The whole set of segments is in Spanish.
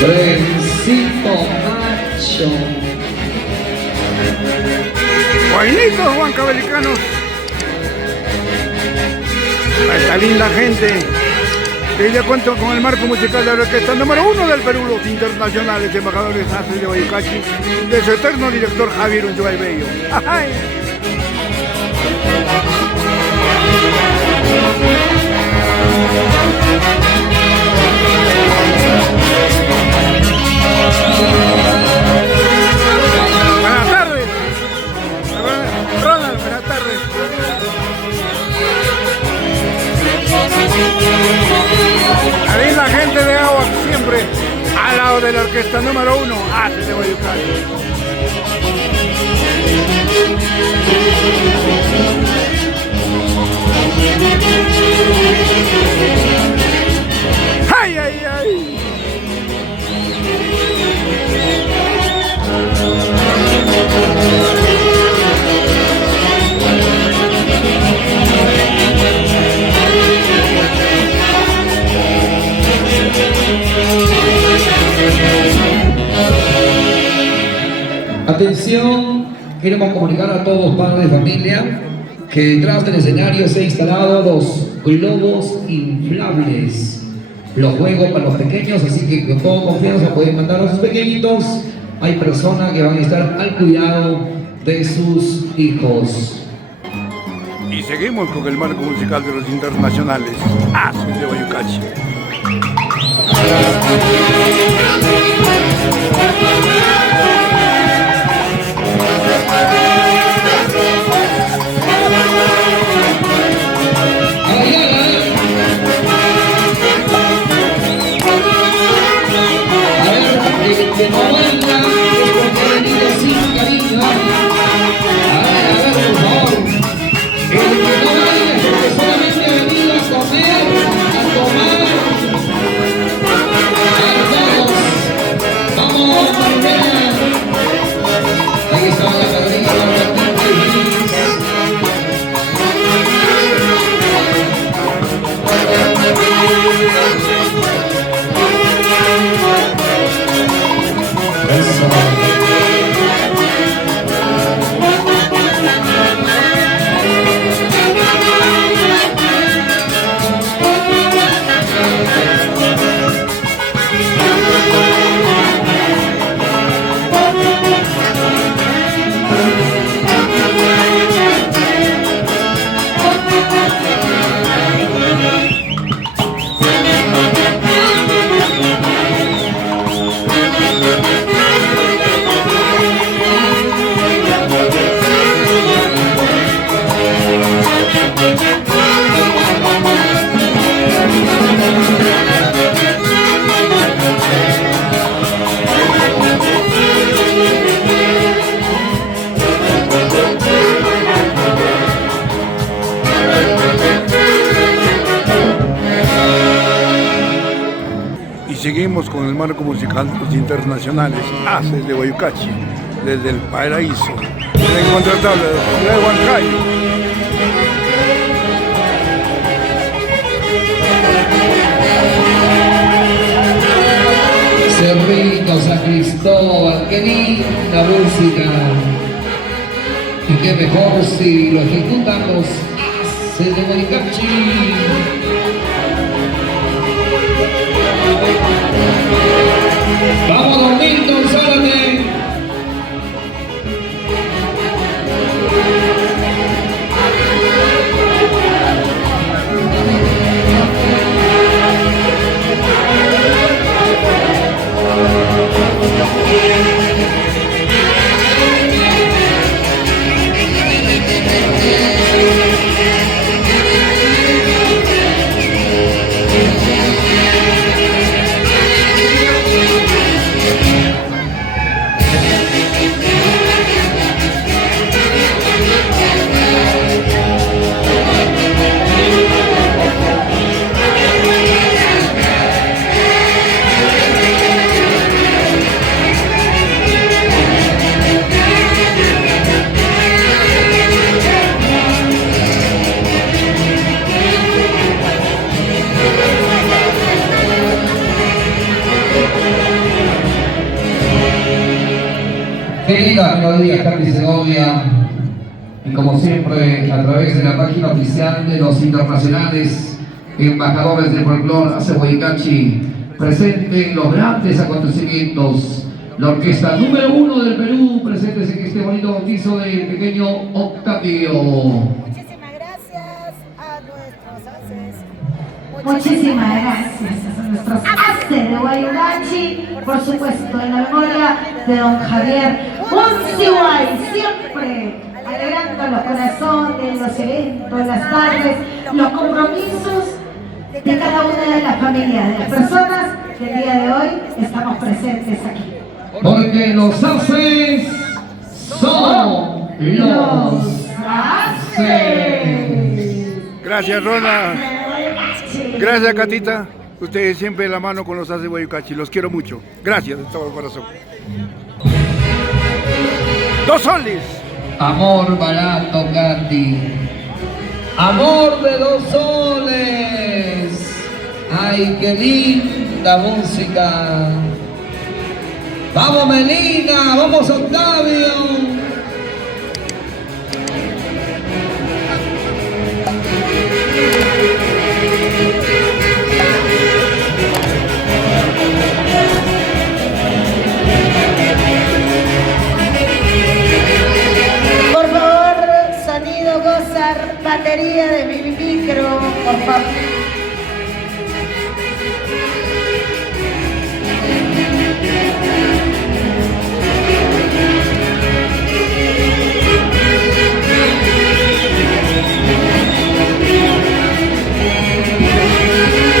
Trencito Macho. Buenitos, huancavelicanos. A esta linda gente. Que ya cuento con el marco musical de la orquesta número 1 del Perú, los internacionales embajadores Aces de Guayucachi, de su eterno director Javier Unzuay Bello. ¡Ay! Buenas tardes. Ronald, buenas tardes. La linda gente de agua siempre al lado de la orquesta número 1, Aces de Guayucachi. ¡Ay, ay, ay! Atención, queremos comunicar a todos padres de familia que detrás del escenario se han instalado los globos inflables, los juegos para los pequeños, así que con toda confianza pueden mandar a sus pequeñitos. Hay personas que van a estar al cuidado de sus hijos. Y seguimos con el marco musical de los internacionales, Aces de Guayucachi. Que no venga es porque ha venido sin cariño. A ver, por favor. El que no venga es porque solamente ha venido a comer, a tomar. A todos. Vamos, Palmera. Ahí está la padrina, la patita feliz. Seguimos con el marco musical de los internacionales, Aces de Guayucachi, desde el paraíso, la incontratable de Huancayo. Cerrito, San Cristóbal, qué linda música. Y qué mejor si lo ejecutan los Aces de Guayucachi. Vamos, don Milton Zárate. Qué linda melodía, Katy Segovia. Y como siempre, a través de la página oficial de los internacionales embajadores del folclore hace Huaycachi, presenten los grandes acontecimientos. La orquesta número 1 del Perú, presentes en este bonito bautizo del pequeño Octavio. Muchísimas gracias a nuestros haces. Muchísimas gracias a nuestros haces de Huaycachi, por supuesto, en la memoria de don Javier Monsiváis, siempre alegrando los corazones, los eventos, las tardes, los compromisos de cada una de las familias, de las personas que el día de hoy estamos presentes aquí. Porque los haces son los haces. Gracias, Rona. Gracias, Catita. Ustedes siempre de la mano con los haces de Huaycachi. Los quiero mucho. Gracias de todo corazón. 2 soles. Amor barato, Katy. Amor de 2 soles. Ay, qué linda música. Vamos, Melina, vamos, Octavio. Por favor, sonido gozar, batería de mi micro, por favor.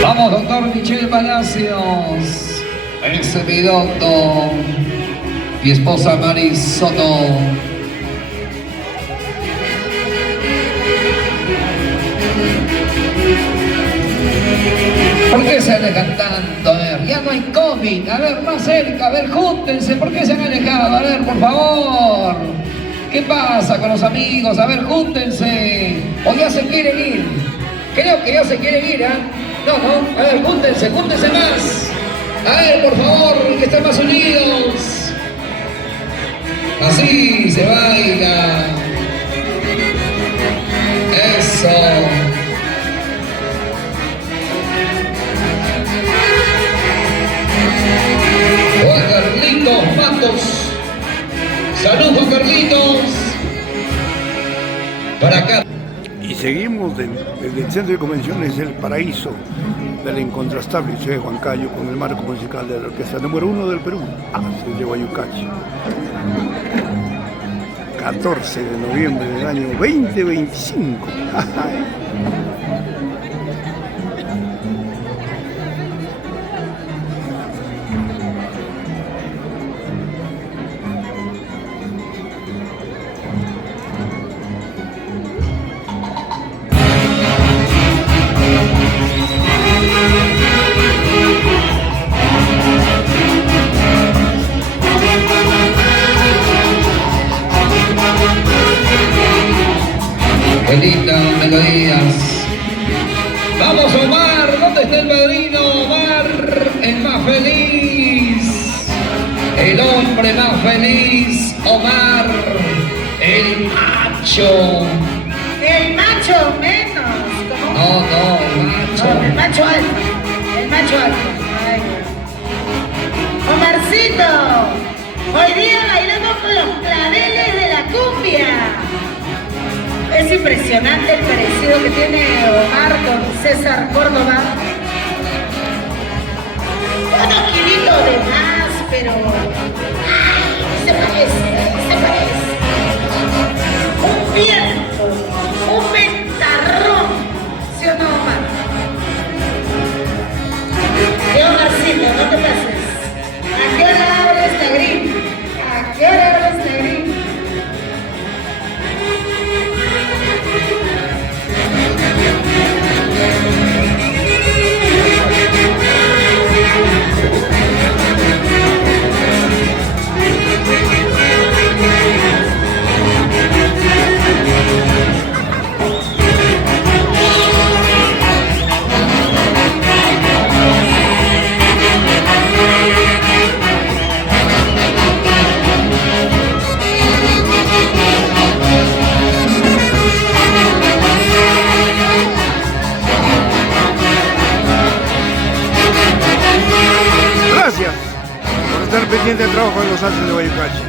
Vamos, doctor Michel Palacios, ese Midoto, mi esposa Mari Soto. ¿Por qué se alejan tanto? A ver, ya no hay COVID. A ver, más cerca, a ver, júntense. ¿Por qué se han alejado? A ver, por favor. ¿Qué pasa con los amigos? A ver, júntense. O ya se quieren ir. Creo que ya se quieren ir, ¿eh? No, no. A ver, júntense, júntense más. A ver, por favor, que estén más unidos. Así se baila. Eso. Juan Carlitos Matos. Salud, Juan Carlitos. Para acá. Y seguimos desde el Centro de Convenciones El Paraíso de la incontrastable ciudad de Huancayo con el marco musical de la orquesta número 1 del Perú, Haces de Huaycachi. 14 de noviembre del año 2025. Qué lindas melodías. Vamos, Omar, ¿dónde está el padrino? Omar, el más feliz. El hombre más feliz, Omar, el macho. El macho menos. ¿Cómo? No, el macho. No, el macho alto. El macho alto. Ay, Omarcito, hoy día bailamos con los claveles de la cumbia. Es impresionante el parecido que tiene Omar con César Córdoba. Unos kilitos de más, pero ay, se parece. Un viento, un ventarrón, ¿sí o no, Omar? ¿Qué, Omarcito? No te pases. ¿A qué hora abres Negrín? ¿A qué hora abres Negrín? pendiente del trabajo de los haces de Guayucachi.